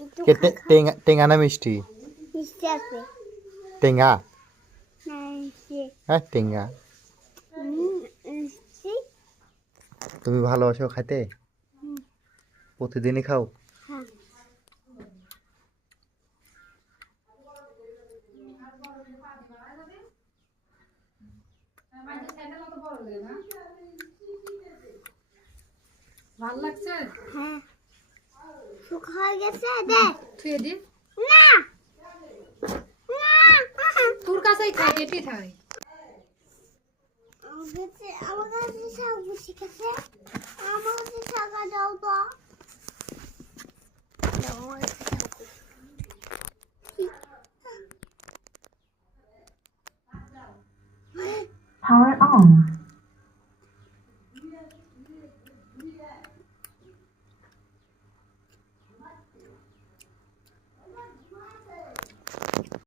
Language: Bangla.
একটু কে খা টেঙ্গা টেঙ্গা না মিষ্টি? মিষ্টি আছে টেঙ্গা? না মিষ্টি হ্যাঁ টেঙ্গা। মিষ্টি তুমি ভালোবাসো খাইতে? প্রতিদিনই খাও? হ্যাঁ ভাল লাগছে? হ্যাঁ শুকায় গেছে দে থুয়ে দি। না তোর কাছেই থাক, এটি থাক। আমার কাছে শাক বুঝি গেছে আমার কাছে টাকা দাও তো দাও আমার কাছে শাক Power on.